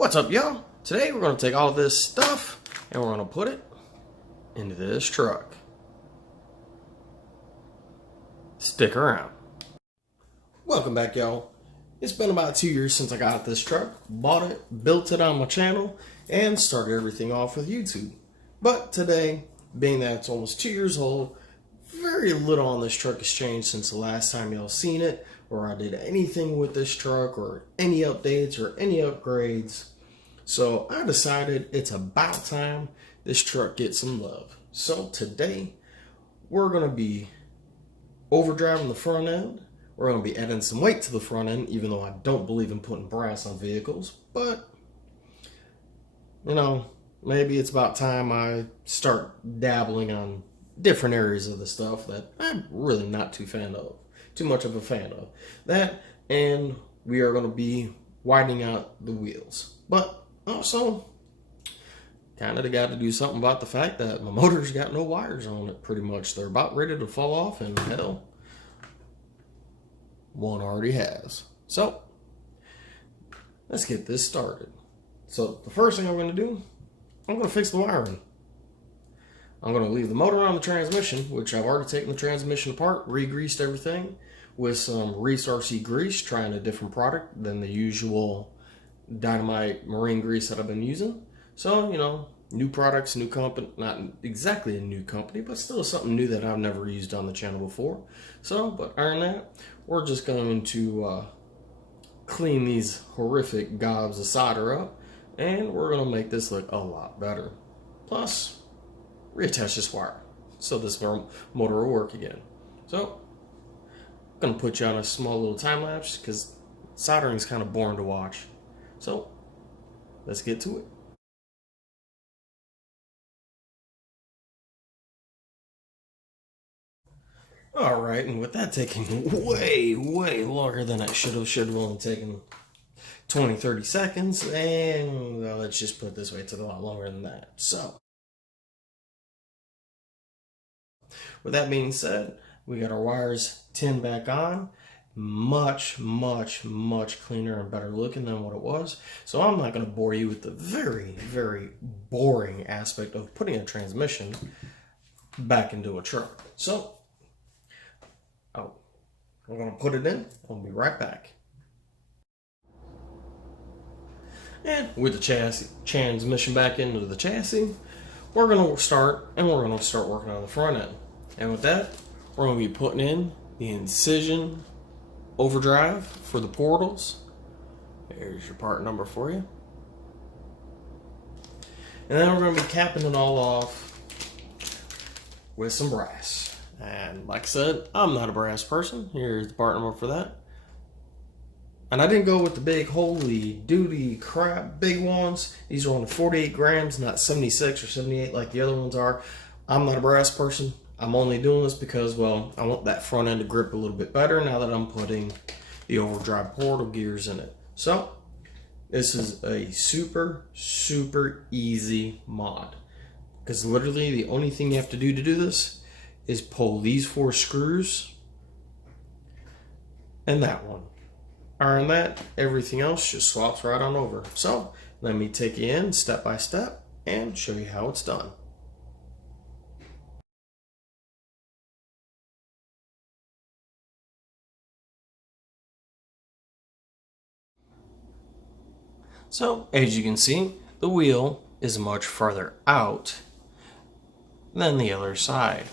What's up, y'all? Today we're going to take all this stuff and we're going to put it into this truck. Stick around. Welcome back, y'all. It's been about 2 years since I got this truck, bought it, built it on my channel, and started everything off with YouTube. But today, being that it's almost 2 years old, very little on this truck has changed since the last time y'all seen it, or I did anything with this truck, or any updates, or any upgrades. So I decided it's about time this truck gets some love. So today, we're going to be overdriving the front end. We're going to be adding some weight to the front end, even though I don't believe in putting brass on vehicles. But, you know, maybe it's about time I start dabbling on different areas of the stuff that I'm really not too much of a fan of. That, and we are going to be widening out the wheels. But also, kind of got to do something about the fact that my motor's got no wires on it, pretty much. They're about ready to fall off, and hell, one already has. So, let's get this started. So, the first thing I'm going to do, I'm going to fix the wiring. I'm going to leave the motor on the transmission, which I've already taken the transmission apart, re-greased everything with some Reese RC grease, trying a different product than the usual Dynamite marine grease that I've been using. So, you know, new products, new company, not exactly a new company, but still something new that I've never used on the channel before. So, but other than that, we're just going to clean these horrific gobs of solder up, and we're going to make this look a lot better. Plus, reattach this wire so this motor will work again. So, I'm going to put you on a small little time lapse because soldering is kind of boring to watch. So, let's get to it. Alright, and with that taking way longer than it should have only taken 20-30 seconds, and well, let's just put it this way, it took a lot longer than that. So, with that being said, we got our wires tinned back on. Much cleaner and better looking than what it was. So I'm not going to bore you with the very boring aspect of putting a transmission back into a truck. So, I'm going to put it in. I'll be right back. And with the transmission back into the chassis, we're going to start working on the front end. And with that, we're going to be putting in the incision overdrive for the portals. There's your part number for you. And then we're going to be capping it all off with some brass. And like I said, I'm not a brass person. Here's the part number for that. And I didn't go with the big holy duty crap big ones. These are only 48 grams, not 76 or 78 like the other ones are. I'm not a brass person. I'm only doing this because, well, I want that front end to grip a little bit better now that I'm putting the overdrive portal gears in it. So, this is a super easy mod. Because literally the only thing you have to do this is pull these 4 screws and that one. Other than that, everything else just swaps right on over. So, let me take you in step by step and show you how it's done. So, as you can see, the wheel is much further out than the other side.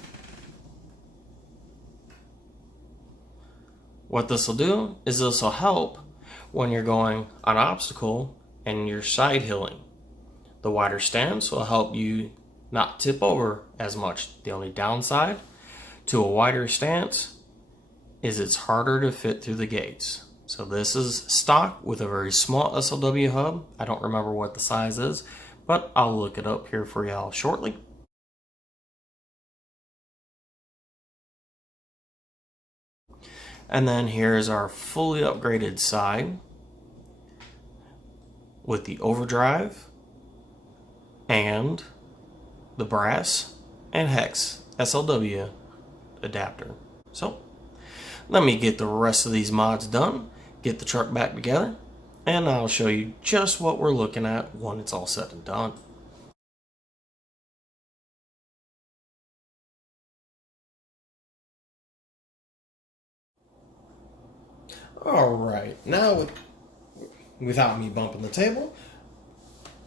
What this will do is this will help when you're going on obstacle and you're side hilling. The wider stance will help you not tip over as much. The only downside to a wider stance is it's harder to fit through the gates. So this is stock with a very small SLW hub. I don't remember what the size is, but I'll look it up here for y'all shortly. And then here's our fully upgraded side with the overdrive and the brass and hex SLW adapter. So let me get the rest of these mods done, get the truck back together, and I'll show you just what we're looking at when it's all said and done. Alright, now without me bumping the table,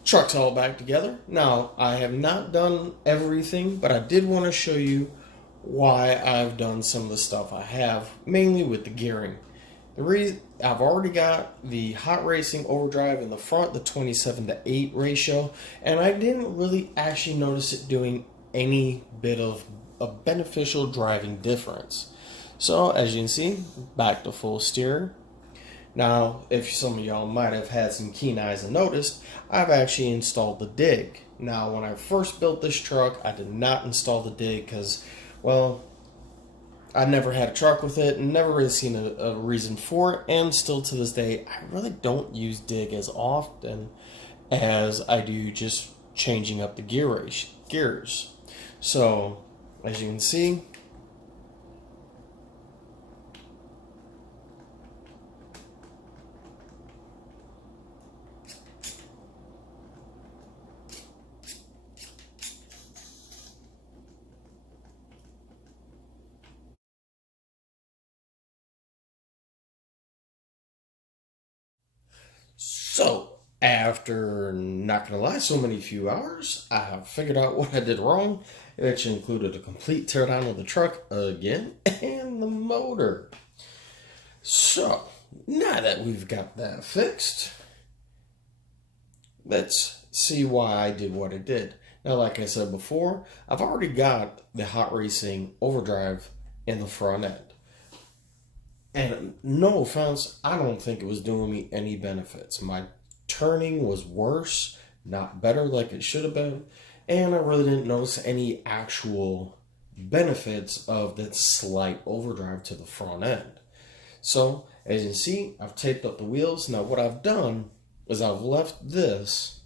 truck's all back together. Now, I have not done everything, but I did want to show you why I've done some of the stuff I have, mainly with the gearing. The reason I've already got the hot racing overdrive in the front, the 27:8 ratio, and I didn't really actually notice it doing any bit of a beneficial driving difference. So as you can see, back to full steer. Now, if some of y'all might have had some keen eyes and noticed, I've actually installed the dig. Now, when I first built this truck, I did not install the dig because, well, I never had a truck with it and never really seen a reason for it. And still to this day, I really don't use dig as often as I do just changing up the gears. So, as you can see, so, after, not gonna lie, so many few hours, I have figured out what I did wrong. It actually included a complete teardown of the truck again and the motor. So, now that we've got that fixed, let's see why I did what I did. Now, like I said before, I've already got the hot racing overdrive in the front end. And no offense, I don't think it was doing me any benefits. My turning was worse, not better like it should have been, and I really didn't notice any actual benefits of that slight overdrive to the front end. So, as you can see, I've taped up the wheels. Now, what I've done is I've left this,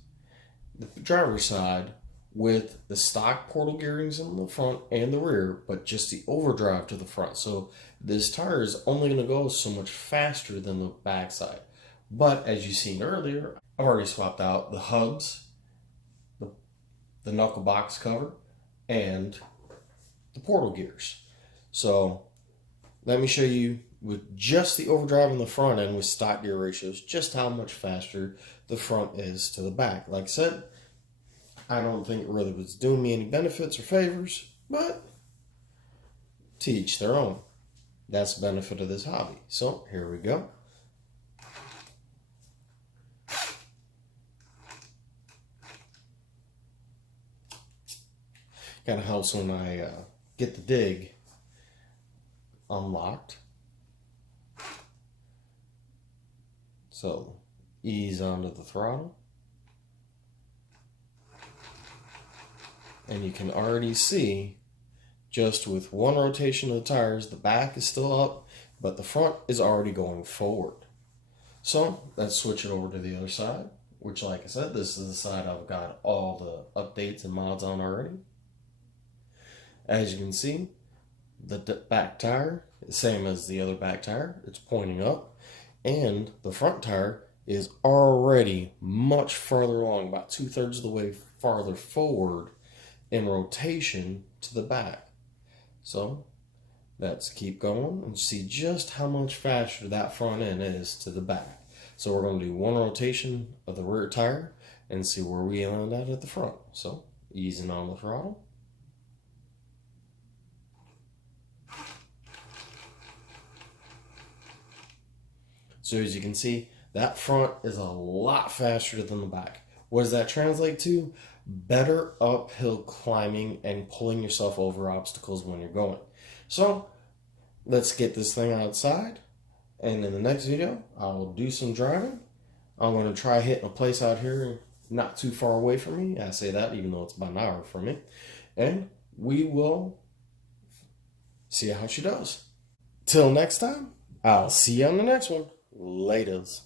the driver's side, with the stock portal gearings in the front and the rear, but just the overdrive to the front. So this tire is only going to go so much faster than the backside. But as you seen earlier, I've already swapped out the hubs, the knuckle box cover, and the portal gears. So let me show you with just the overdrive in the front end with stock gear ratios just how much faster the front is to the back. Like I said, I don't think it really was doing me any benefits or favors, but to each their own. That's the benefit of this hobby. So here we go. Kind of helps when I get the dig unlocked. So ease onto the throttle. And you can already see, just with one rotation of the tires, the back is still up, but the front is already going forward. So let's switch it over to the other side, which, like I said, this is the side I've got all the updates and mods on already. As you can see, the back tire is same as the other back tire. It's pointing up, and the front tire is already much further along, about 2/3 of the way farther forward in rotation to the back. So let's keep going and see just how much faster that front end is to the back. So we're going to do one rotation of the rear tire and see where we land at the front. So easing on the throttle. So as you can see, that front is a lot faster than the back. What does that translate to? Better uphill climbing and pulling yourself over obstacles when you're going. So let's get this thing outside, and in the next video I'll do some driving. I'm going to try hitting a place out here not too far away from me. I say that even though it's about an hour from me, and we will see how she does. Till next time, I'll see you on the next one. Laters.